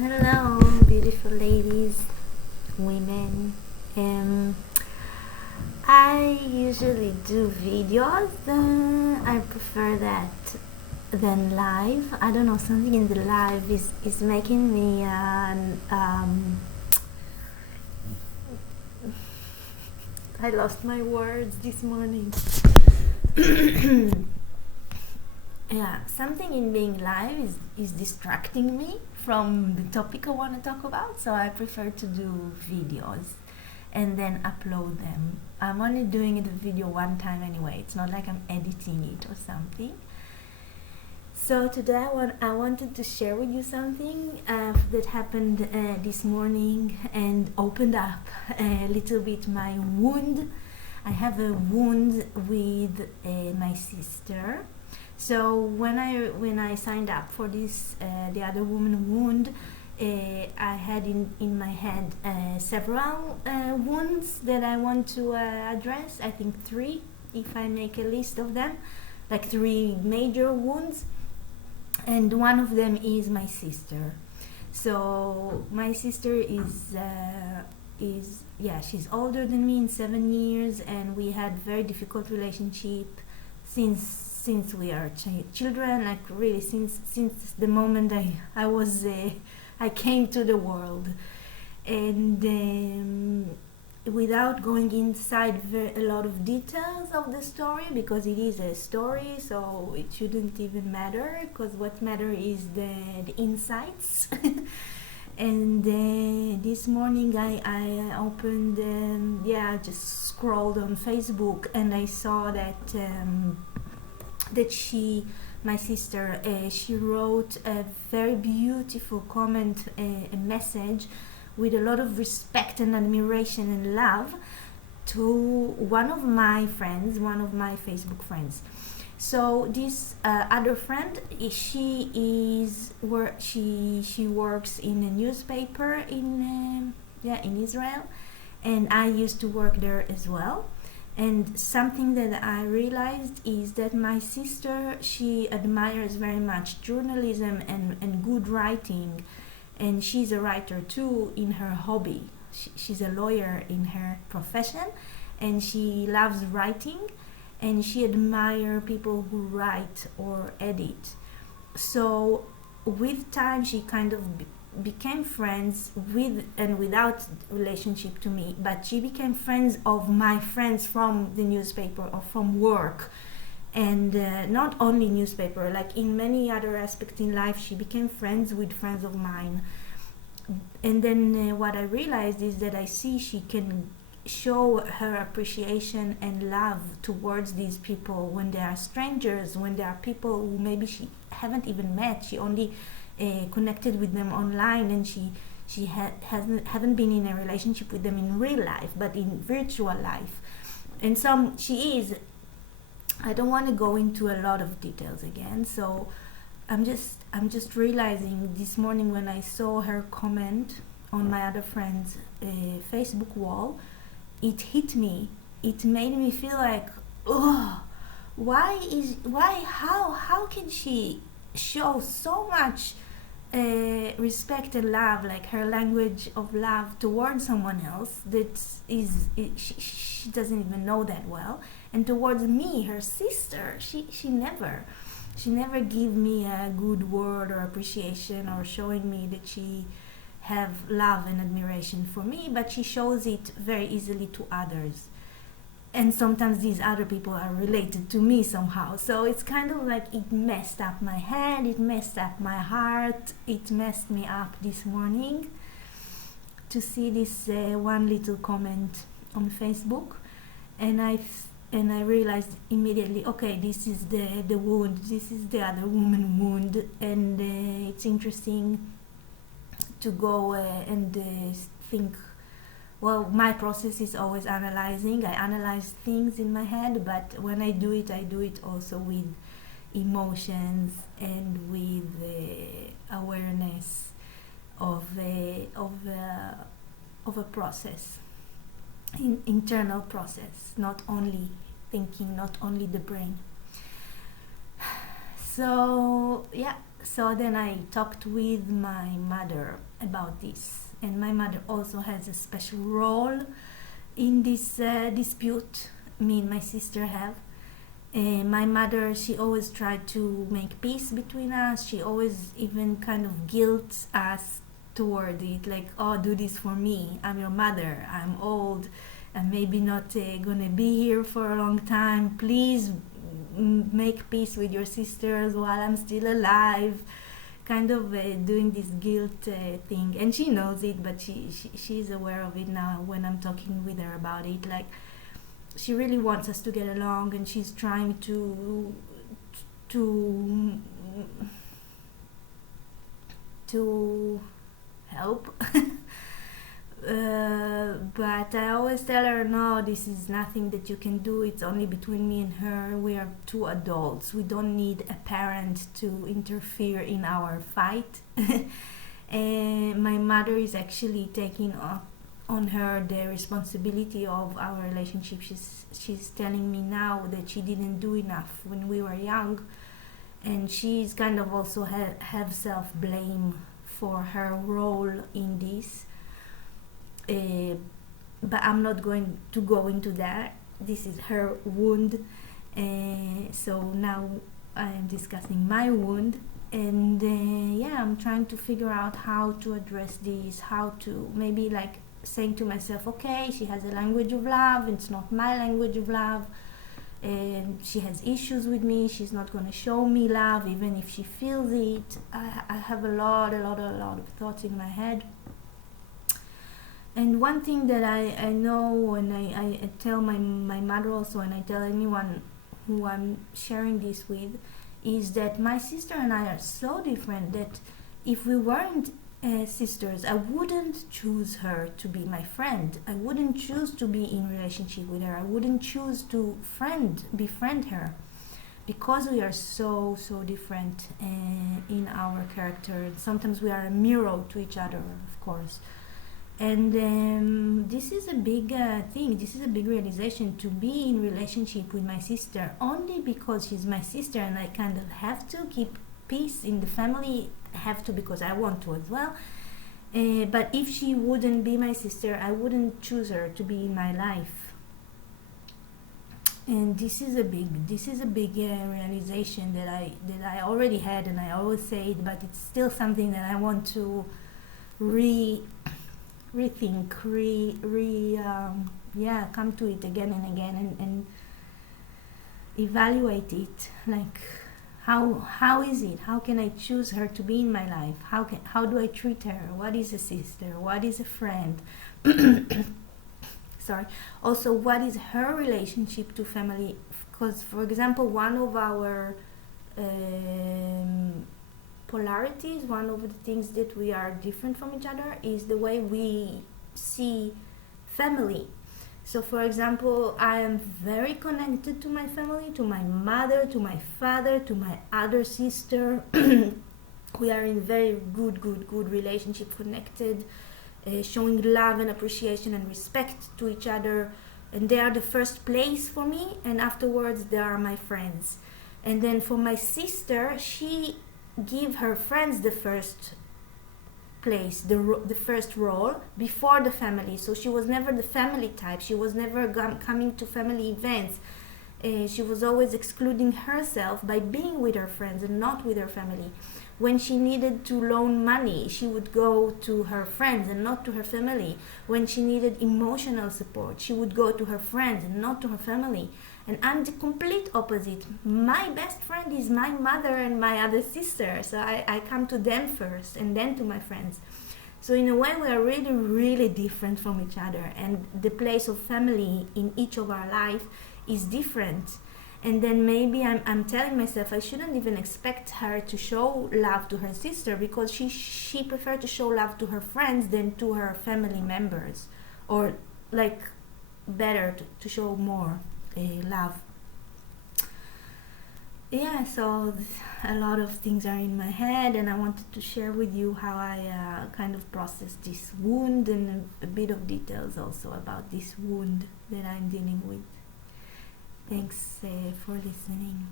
Hello, beautiful ladies, women. I usually do videos. I prefer that than live. I don't know, something in the live is making me. I lost my words this morning. Yeah, something in being live is distracting me from the topic I want to talk about, so I prefer to do videos and then upload them. I'm only doing the video one time anyway. It's not like I'm editing it or something. So today I wanted to share with you something that happened this morning and opened up a little bit my wound. I have a wound with my sister. So when I signed up for this the other woman wound, I had in my head several wounds that I want to address. I think 3, if I make a list of them, like 3 major wounds, and one of them is my sister. So my sister is she's older than me in 7 years, and we had very difficult relationship since we are children, like really since the moment I came to the world. And without going inside a lot of details of the story, because it is a story, so it shouldn't even matter, because what matters is the insights. And this morning I opened, just scrolled on Facebook, and I saw that my sister, she wrote a very beautiful comment, a message with a lot of respect and admiration and love to one of my friends, one of my Facebook friends. So this other friend, she works in a newspaper in Israel, and I used to work there as well. And something that I realized is that my sister, she admires very much journalism and good writing, and she's a writer too in her hobby. She's a lawyer in her profession, and she loves writing, and she admires people who write or edit. So with time she kind of became friends with and without relationship to me, but she became friends of my friends from the newspaper or from work. And not only newspaper, like in many other aspects in life, she became friends with friends of mine. And then what I realized is that I see she can show her appreciation and love towards these people when they are strangers, when they are people who maybe she haven't even met. She only connected with them online, and she haven't been in a relationship with them in real life, but in virtual life. And some she is. I don't want to go into a lot of details again. So I'm just realizing this morning when I saw her comment on my other friend's Facebook wall, it hit me. It made me feel like, oh, how can she show so much respect and love, like her language of love towards someone else that she doesn't even know that well, and towards me, her sister, she never give me a good word or appreciation or showing me that she have love and admiration for me, but she shows it very easily to others. And sometimes these other people are related to me somehow. So it's kind of like it messed up my head, it messed up my heart, it messed me up this morning to see this one little comment on Facebook. And I realized immediately, okay, this is the wound, this is the other woman wound. And it's interesting to go and think. Well, my process is always analyzing. I analyze things in my head, but when I do it also with emotions and with awareness of a process, internal process, not only thinking, not only the brain. So yeah, So then I talked with my mother about this, and my mother also has a special role in this dispute me and my sister have. My mother, she always tried to make peace between us. She always even kind of guilt us toward it, like, oh, do this for me. I'm your mother. I'm old. I'm maybe not gonna be here for a long time. Please make peace with your sisters while I'm still alive. Kind of doing this guilt thing, and she knows it, but she's aware of it now when I'm talking with her about it. Like, she really wants us to get along, and she's trying to help. But I always tell her, no, this is nothing that you can do. It's only between me and her. We are two adults. We don't need a parent to interfere in our fight. And my mother is actually taking on her the responsibility of our relationship. She's telling me now that she didn't do enough when we were young, and she's kind of also have self-blame for her role in this. But I'm not going to go into that. This is her wound. So now I'm discussing my wound, and I'm trying to figure out how to address this, how to maybe like saying to myself, okay, she has a language of love, it's not my language of love, and she has issues with me, she's not going to show me love even if she feels it. I have a lot of thoughts in my head. And one thing that I know, and I tell my mother also, and I tell anyone who I'm sharing this with, is that my sister and I are so different that if we weren't sisters, I wouldn't choose her to be my friend. I wouldn't choose to be in relationship with her. I wouldn't choose to befriend her, because we are so different in our character. Sometimes we are a mirror to each other, of course. And this is a big thing. This is a big realization, to be in relationship with my sister only because she's my sister, and I kind of have to keep peace in the family. Have to because I want to as well. But if she wouldn't be my sister, I wouldn't choose her to be in my life. And this is a big realization that I already had, and I always say it, but it's still something that I want to rethink, come to it again and again, and evaluate it. Like, how is it? How can I choose her to be in my life? How do I treat her? What is a sister? What is a friend? Sorry. Also, what is her relationship to family? Because, for example, one of our polarities, one of the things that we are different from each other, is the way we see family. So, for example, I am very connected to my family, to my mother, to my father, to my other sister. We are in very good relationship, connected, showing love and appreciation and respect to each other. And they are the first place for me, and afterwards they are my friends. And then for my sister, she give her friends the first place, the first role before the family. So she was never the family type. She was never coming to family events. She was always excluding herself by being with her friends and not with her family. When she needed to loan money, she would go to her friends and not to her family. When she needed emotional support, she would go to her friends and not to her family. And I'm the complete opposite. My best friend is my mother and my other sister. So I come to them first and then to my friends. So in a way, we are really different from each other. And the place of family in each of our life is different. And then maybe I'm telling myself I shouldn't even expect her to show love to her sister, because she prefers to show love to her friends than to her family members. Or like better to show more love. Yeah, so a lot of things are in my head, and I wanted to share with you how I kind of process this wound, and a bit of details also about this wound that I'm dealing with. Thanks for listening.